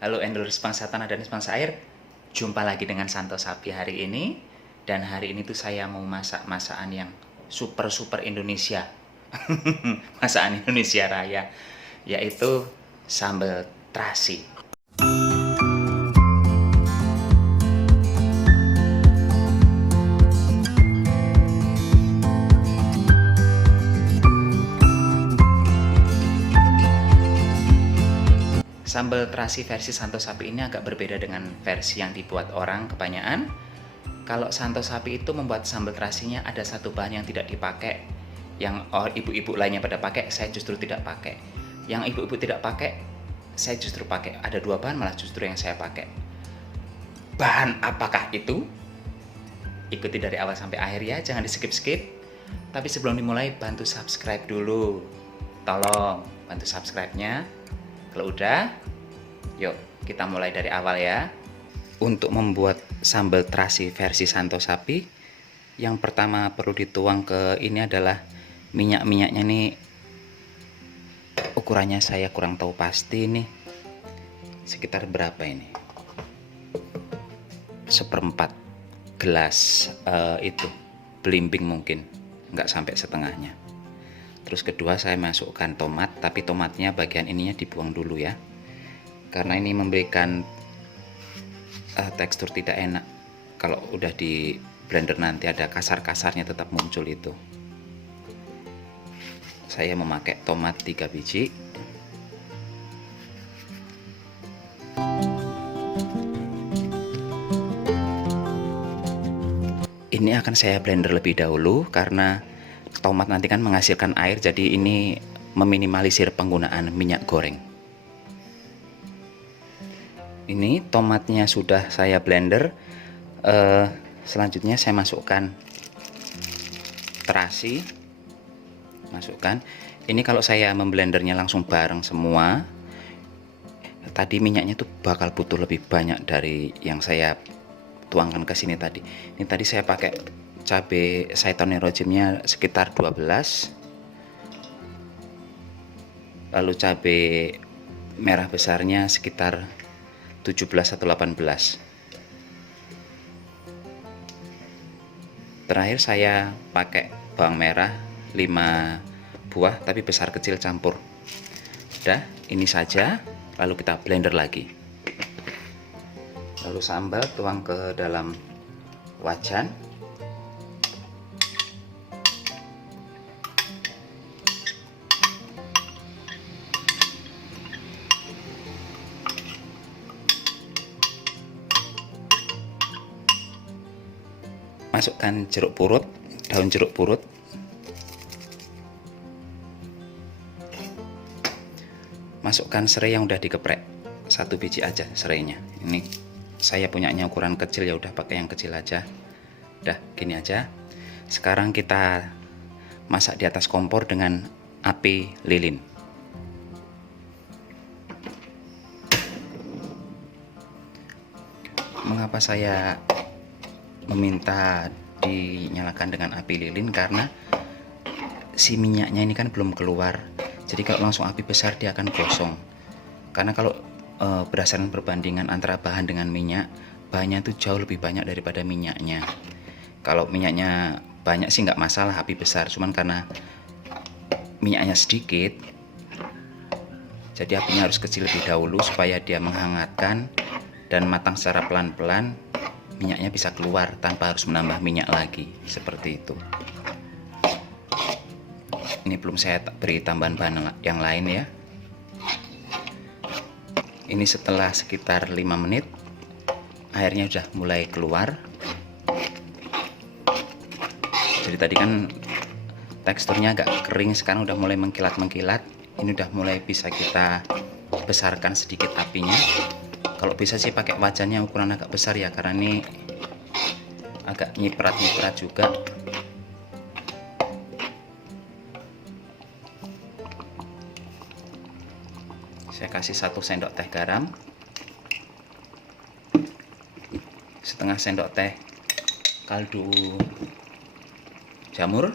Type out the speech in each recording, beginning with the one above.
Halo endorse bangsa tanah dan bangsa air. Jumpa lagi dengan Santo Sapi hari ini. Dan hari ini tuh saya mau masak masakan yang super Indonesia. Masakan Indonesia Raya, yaitu sambal terasi. Sambal terasi versi Santo Sapi ini agak berbeda dengan versi yang dibuat orang kebanyakan. Kalau Santo Sapi itu membuat sambal terasinya ada satu bahan yang tidak dipakai, yang ibu-ibu lainnya pada pakai, saya justru tidak pakai. Yang ibu-ibu tidak pakai, saya justru pakai. Ada dua bahan malah justru yang saya pakai. Bahan apakah itu? Ikuti dari awal sampai akhir ya, jangan di skip-skip. Tapi sebelum dimulai, bantu subscribe dulu. Tolong bantu subscribe-nya. Kalau udah, yuk kita mulai dari awal ya. Untuk membuat sambal terasi versi Santo Sapi, yang pertama perlu dituang ke ini adalah minyak-minyaknya nih. Ukurannya saya kurang tahu pasti nih. Sekitar berapa ini? 1/4 gelas itu belimbing mungkin, nggak sampai setengahnya. Terus kedua saya masukkan tomat, tapi tomatnya bagian ininya dibuang dulu ya, karena ini memberikan tekstur tidak enak. Kalau udah di blender nanti ada kasar-kasarnya tetap muncul itu. Saya memakai tomat 3 biji. Ini akan saya blender lebih dahulu karena tomat nanti kan menghasilkan air, jadi ini meminimalisir penggunaan minyak goreng. Ini tomatnya sudah saya blender. Selanjutnya saya masukkan terasi. Masukkan. Ini kalau saya memblendernya langsung bareng semua, tadi minyaknya tuh bakal butuh lebih banyak dari yang saya tuangkan ke sini tadi. Ini tadi saya pakai cabai Saitonirojimnya sekitar 12, lalu cabai merah besarnya sekitar 17 atau 18. Terakhir saya pakai bawang merah 5 buah tapi besar kecil campur. Udah, ini saja, lalu kita blender lagi. Lalu sambal tuang ke dalam wajan. Masukkan jeruk purut, daun jeruk purut. Masukkan serai yang udah digeprek, 1 biji aja serainya. Ini saya punyanya ukuran kecil, ya udah pakai yang kecil aja. Udah gini aja. Sekarang kita masak di atas kompor dengan api lilin. Mengapa saya meminta dinyalakan dengan api lilin? Karena si minyaknya ini kan belum keluar, jadi kalau langsung api besar dia akan gosong. Karena kalau berdasarkan perbandingan antara bahan dengan minyak, bahannya itu jauh lebih banyak daripada minyaknya. Kalau minyaknya banyak sih nggak masalah api besar, cuman karena minyaknya sedikit, jadi apinya harus kecil lebih dahulu supaya dia menghangatkan dan matang secara pelan-pelan. Minyaknya bisa keluar tanpa harus menambah minyak lagi, seperti itu. Ini belum saya beri tambahan bahan yang lain ya. Ini setelah sekitar 5 menit airnya sudah mulai keluar. Jadi tadi kan teksturnya agak kering, sekarang udah mulai mengkilat-mengkilat. Ini udah mulai bisa kita besarkan sedikit apinya. Kalau bisa sih pakai wajannya ukuran agak besar ya, karena ini agak nyiprat-nyiprat juga. Saya kasih 1 sendok teh garam, setengah sendok teh kaldu jamur.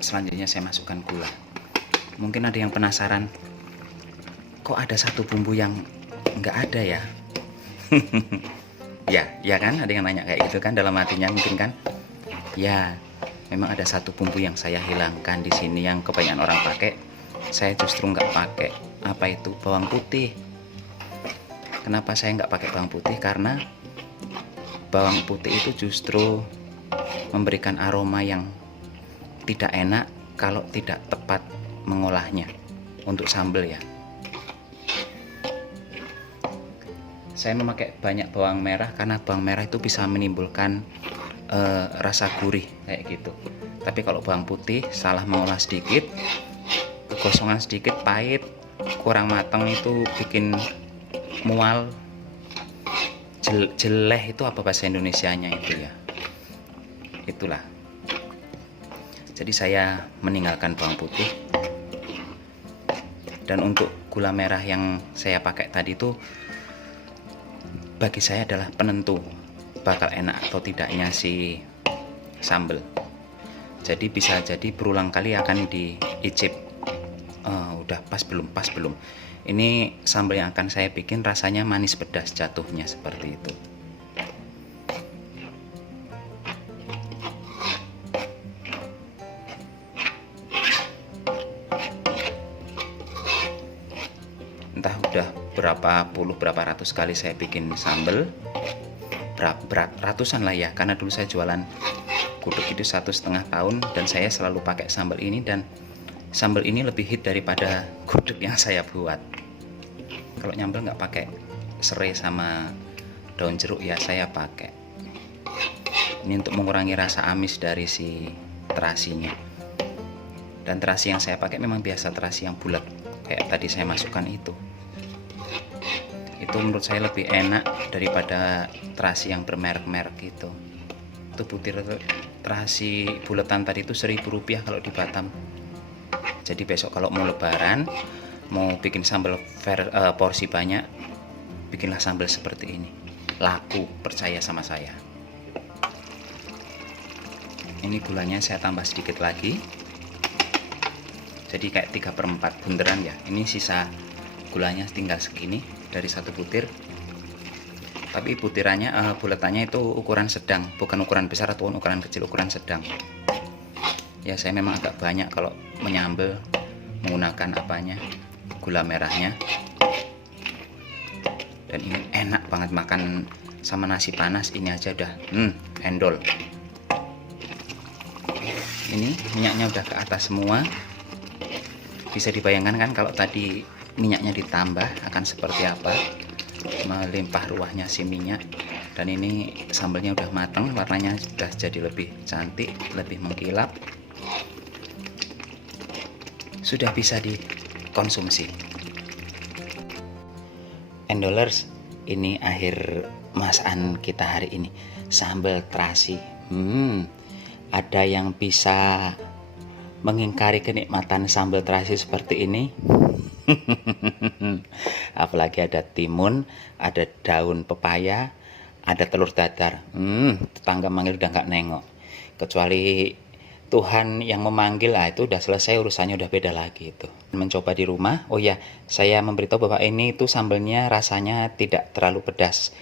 Selanjutnya saya masukkan gula. Mungkin ada yang penasaran, kok ada satu bumbu yang nggak ada ya? Ya kan, ada yang nanya kayak gitu kan dalam hatinya mungkin kan? Ya, memang ada satu bumbu yang saya hilangkan di sini yang kebanyakan orang pakai. Saya justru nggak pakai. Apa itu? Bawang putih. Kenapa saya nggak pakai bawang putih? Karena bawang putih itu justru memberikan aroma yang tidak enak kalau tidak tepat mengolahnya untuk sambal ya. Saya memakai banyak bawang merah karena bawang merah itu bisa menimbulkan rasa gurih kayak gitu. Tapi kalau bawang putih salah mengolah sedikit, kekosongan sedikit, pahit, kurang matang itu bikin mual, jeleh itu apa bahasa Indonesianya itu ya. Itulah. Jadi saya meninggalkan bawang putih. Dan untuk gula merah yang saya pakai tadi itu bagi saya adalah penentu bakal enak atau tidaknya si sambal. Jadi bisa jadi berulang kali akan diicip. Udah pas belum. Ini sambal yang akan saya bikin rasanya manis pedas jatuhnya seperti itu. Entah udah berapa ratus kali saya bikin sambal, ratusan lah ya, karena dulu saya jualan gudeg itu 1,5 tahun dan saya selalu pakai sambal ini, dan sambal ini lebih hit daripada gudeg yang saya buat. Kalau nyambel nggak pakai serai sama daun jeruk ya, saya pakai ini untuk mengurangi rasa amis dari si terasinya. Dan terasi yang saya pakai memang biasa terasi yang bulat kayak tadi saya masukkan itu menurut saya lebih enak daripada terasi yang bermerek-merek gitu. Itu butir terasi bulatan tadi itu Rp1.000 kalau di Batam. Jadi besok kalau mau lebaran, mau bikin sambal porsi banyak, bikinlah sambal seperti ini. Laku, percaya sama saya. Ini gulanya saya tambah sedikit lagi. Jadi kayak 3/4 bunderan ya. Ini sisa gulanya tinggal segini dari satu butir. Tapi butirannya bulatannya itu ukuran sedang, bukan ukuran besar atau ukuran kecil, ukuran sedang. Ya saya memang agak banyak kalau menyambel menggunakan apanya, gula merahnya. Dan ini enak banget makan sama nasi panas, ini aja udah endol. Ini minyaknya udah ke atas semua. Bisa dibayangkan kan kalau tadi minyaknya ditambah akan seperti apa, melimpah ruahnya si minyak. Dan ini sambalnya udah matang, warnanya sudah jadi lebih cantik, lebih mengkilap, sudah bisa dikonsumsi. Endolers, ini akhir masakan kita hari ini, sambal terasi. Ada yang bisa mengingkari kenikmatan sambal terasi seperti ini? Apalagi ada timun, ada daun pepaya, ada telur dadar. Tetangga manggil udah nggak nengok. Kecuali Tuhan yang memanggil, itu udah selesai urusannya, udah beda lagi itu. Mencoba di rumah. Oh ya, saya memberitahu bahwa ini itu sambalnya rasanya tidak terlalu pedas.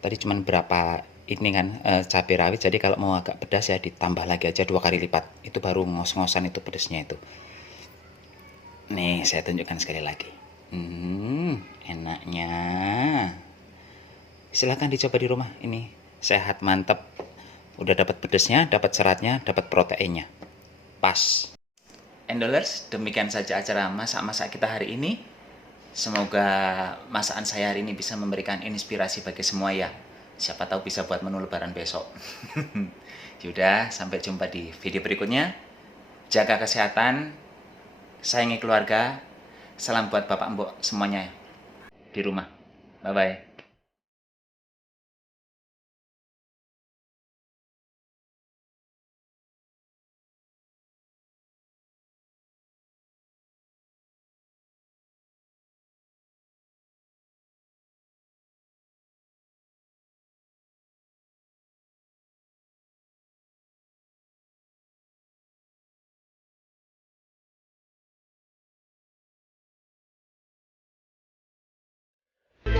Tadi cuman berapa ini kan cabai rawit, jadi kalau mau agak pedas ya ditambah lagi aja 2 kali lipat. Itu baru ngos-ngosan itu pedasnya itu. Nih saya tunjukkan sekali lagi. Enaknya. Silahkan dicoba di rumah. Ini sehat, mantep. Udah dapat pedasnya, dapat seratnya, dapat proteinnya. Pas. Endolers, demikian saja acara masak-masak kita hari ini. Semoga masakan saya hari ini bisa memberikan inspirasi bagi semua ya. Siapa tahu bisa buat menu lebaran besok. Yaudah, sampai jumpa di video berikutnya. Jaga kesehatan, sayangi keluarga. Salam buat bapak mbok semuanya di rumah. Bye-bye.